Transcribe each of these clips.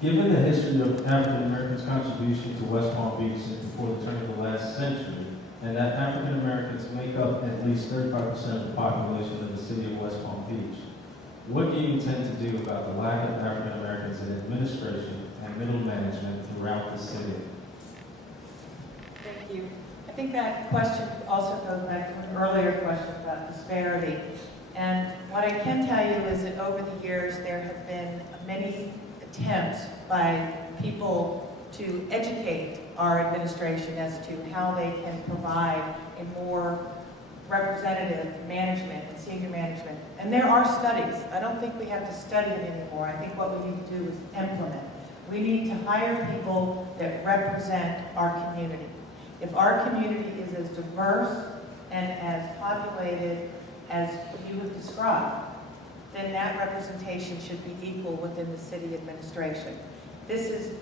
Given the history of African Americans' contribution to West Palm Beach since before the turn of the last century, and that African Americans make up at least 35% of the population of the city of West Palm Beach, what do you intend to do about the lack of African Americans in administration and middle management throughout the city? Thank you. I think that question also goes back to an earlier question about disparity. And what I can tell you is that over the years there have been many attempts by people to educate our administration as to how they can provide a more representative management and senior management. And there are studies. I don't think we have to study it anymore. I think what we need to do is implement. We need to hire people that represent our community. If our community is as diverse and as populated as you have described, then that representation should be equal within the city administration. This is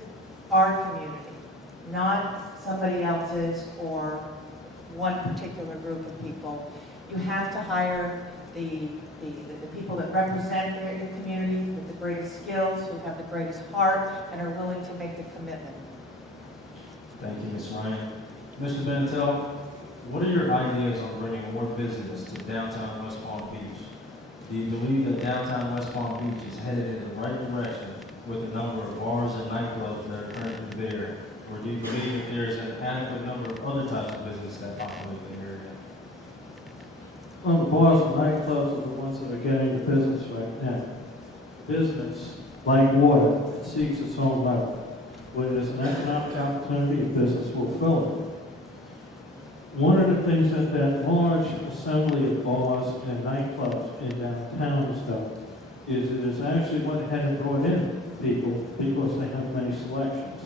our community, not somebody else's or one particular group of people. You have to hire the people that represent their community with the greatest skills, who have the greatest heart, and are willing to make the commitment. Thank you, Ms. Ryan. Mr. Benetel, what are your ideas on bringing more business to downtown West Palm Beach? Do you believe that downtown West Palm Beach is headed in the right direction with the number of bars and nightclubs that are currently there? Or do you believe that there is an adequate number of other types of business that populate the area? Well, the bars and nightclubs are the ones that are getting the business right now. Business, like water, it seeks its own level. When there's an economic opportunity, business will fill it. One of the things that large assembly of bars and nightclubs in downtown does is it has actually went ahead and brought in people because they have many selections.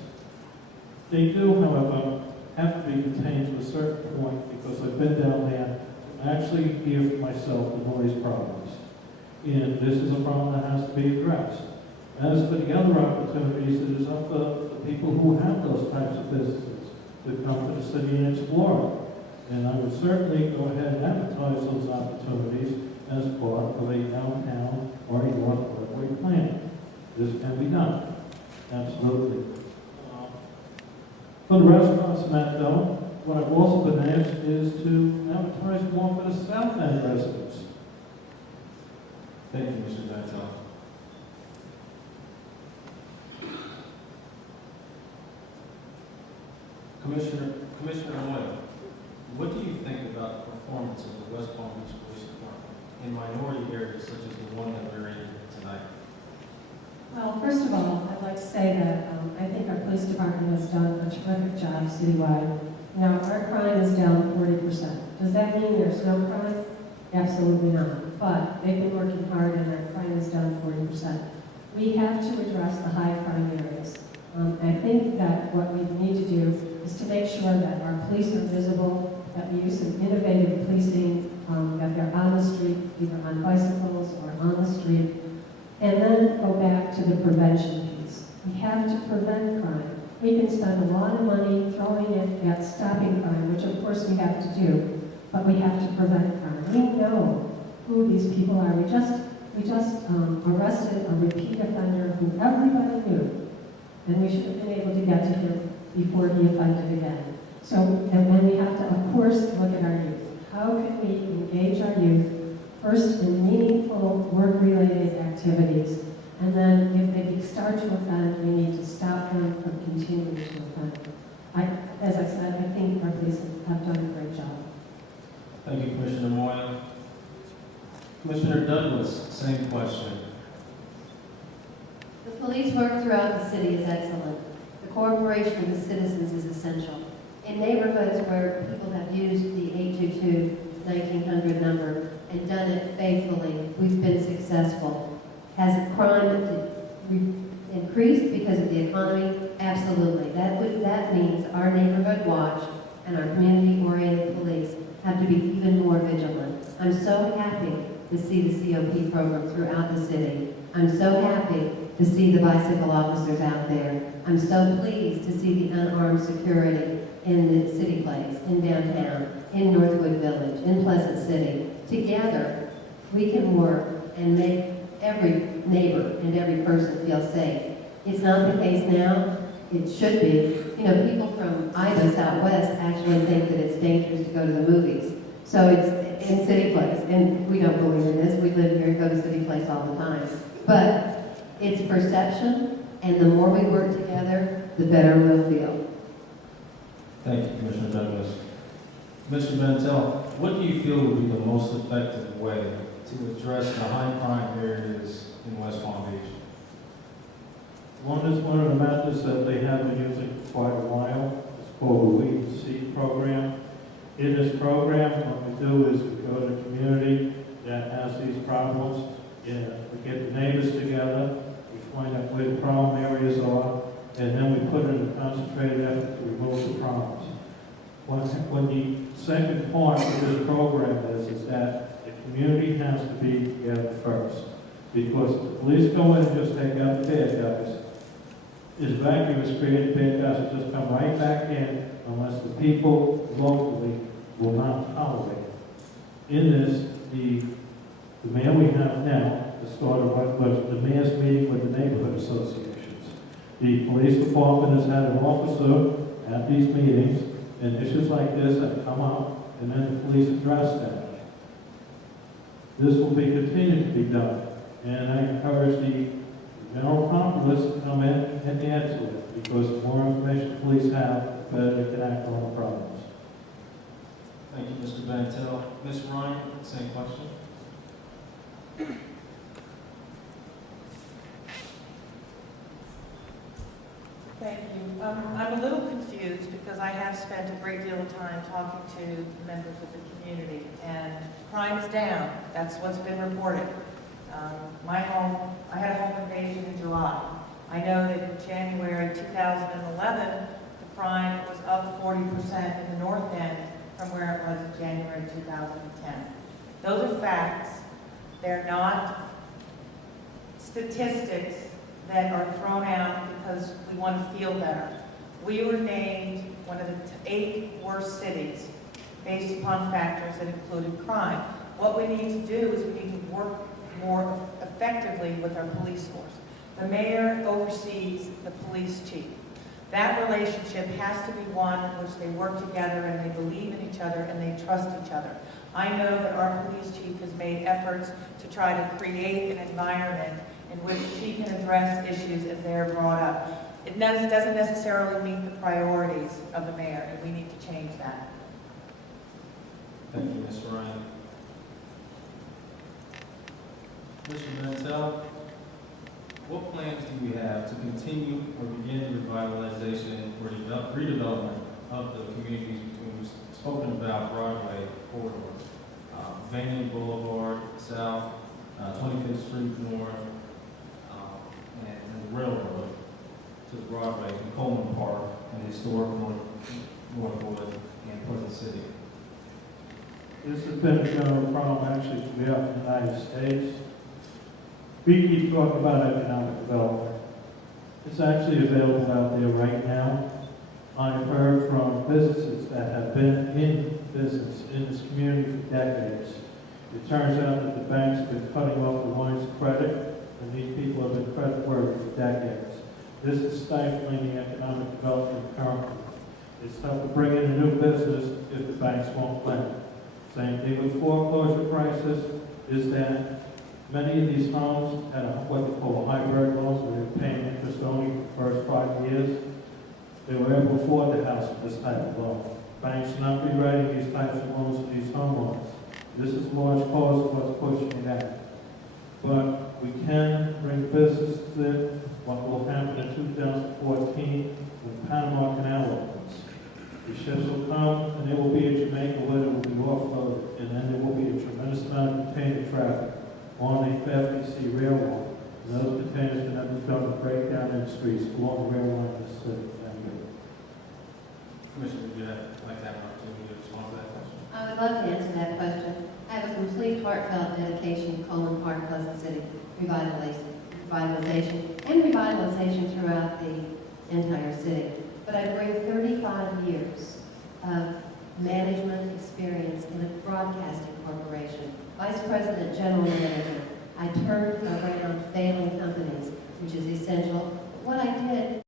They do, however, have to be contained to a certain point because I've been down there to actually hear for myself the noise problems. And this is a problem that has to be addressed. As for the other opportunities, it is up to the people who have those types of businesses to come to the city and explore it. And I would certainly go ahead and advertise those opportunities as part of a downtown or a North Broadway plan. This can be done, absolutely. For the restaurants, Matt, though, what I've also been asked is to advertise more for the South End residents. Thank you, Mr. Benetel. Commissioner Moyle, what do you think about the performance of the West Palm Beach Police Department in minority areas such as the one that we're in tonight? Well, first of all, I'd like to say that I think our police department has done a terrific job citywide. Now, our crime is down 40%. Does that mean there's no crime? Absolutely not. But they've been working hard and our crime is down 40%. We have to address the high crime areas. I think that what we need to do is to make sure that our police are visible, that we use some innovative policing, that they're on the street, either on bicycles or on the street, and then go back to the prevention piece. We have to prevent crime. We can spend a lot of money throwing it at stopping crime, which of course we have to do, but we have to prevent crime. We know who these people are. We just arrested a repeat offender who everybody knew, and we should have been able to get to him before he offended again. So, and then we have to, of course, look at our youth. How can we engage our youth first in meaningful work-related activities, and then if they start to offend, we need to stop them from continuing to offend. As I said, I think our police have done a great job. Thank you, Commissioner Moyle. Commissioner Douglas, same question. The police work throughout the city is excellent. The cooperation of the citizens is essential. In neighborhoods where people have used the 822-1900 number and done it faithfully, we've been successful. Has crime increased because of the economy? Absolutely. That means our neighborhood watch and our community-oriented police have to be even more vigilant. I'm so happy to see the COP program throughout the city. I'm so happy to see the bicycle officers out there. I'm so pleased to see the unarmed security in the city place, in downtown, in Northwood Village, in Pleasant City. Together, we can work and make every neighbor and every person feel safe. It's not the case now. It should be. You know, people from Ida, out west, actually think that it's dangerous to go to the movies. So it's in City Place, and we don't believe it is. We live here and go to City Place all the time. But it's perception, and the more we work together, the better we'll feel. Thank you, Commissioner Douglas. Mr. Bentel, what do you feel would be the most effective way to address the high crime areas in West Palm Beach? One of the methods that they have been using for quite a while. It's called the Weed and Seed program. In this program, what we do is we go to a community that has these problems, and we get the neighbors together, we find out where the problem areas are, and then we put in a concentrated effort to remove the problems. What the second part of this program is that the community has to be together first. Because the police go in and just take out the bad guys, this vacuum is created, bad guys will just come right back in unless the people locally will not tolerate it. In this, the mayor we have now, the start of what was the mayor's meeting with the neighborhood associations. The police department has had an officer at these meetings, and issues like this have come up, and then the police address them. This will be continued to be done, and I encourage the Mayoral populace to come in and add to it, because the more information police have, the better they can act on the problems. Thank you, Mr. Bentel. Ms. Ryan, same question. Thank you. I'm a little confused because I have spent a great deal of time talking to members of the community, and crime is down. That's what's been reported. My home, I had a home invasion in July. I know that in January 2011, the crime was up 40% in the North End from where it was in January 2010. Those are facts. They're not statistics that are thrown out because we want to feel better. We were named one of the 8 worst cities based upon factors that included crime. What we need to do is we need to work more effectively with our police force. The mayor oversees the police chief. That relationship has to be one in which they work together and they believe in each other and they trust each other. I know that our police chief has made efforts to try to create an environment in which she can address issues as they're brought up. It doesn't necessarily meet the priorities of the mayor, and we need to change that. Thank you, Ms. Ryan. Mr. Bentel, what plans do we have to continue or begin revitalization or redevelopment of the communities between we've spoken about Broadway corridor, Vanian Boulevard South, 25th Street North, and the railroad to the Broadway, and Coleman Park, and historic Northwood, and Pleasant City? This has been a general problem actually throughout the United States. We keep talking about economic development. It's actually available out there right now. I've heard from businesses that have been in business in this community for decades. It turns out that the banks have been cutting off the lines of credit, and these people have been credit worthy for decades. This is stifling the economic development currently. It's tough to bring in a new business if the banks won't lend. Same thing with foreclosure prices, is that many of these homes had what they call a hybrid loan, where they're paying interest only for the first 5 years. They were able to afford the house with this type of loan. Banks are not rewriting these types of loans to these homeowners. This is large cause of what's pushing it out. But we can bring business to it. What will happen in 2014 when Panama Canal opens. The ships will come and they will be in Jamaica where they will be offloaded, and then there will be a tremendous amount of container traffic on the FBC railroad. And those containers can then become a breakdown in the streets along the railroad in the city. Thank you. Commissioner, would you like to have an opportunity to respond to that question? I would love to answer that question. I have a complete heartfelt dedication to Coleman Park, Pleasant City revitalization and revitalization throughout the entire city. But I bring 35 years of management experience in a broadcasting corporation. Vice President, General Manager. I turned around failing companies, which is essential what I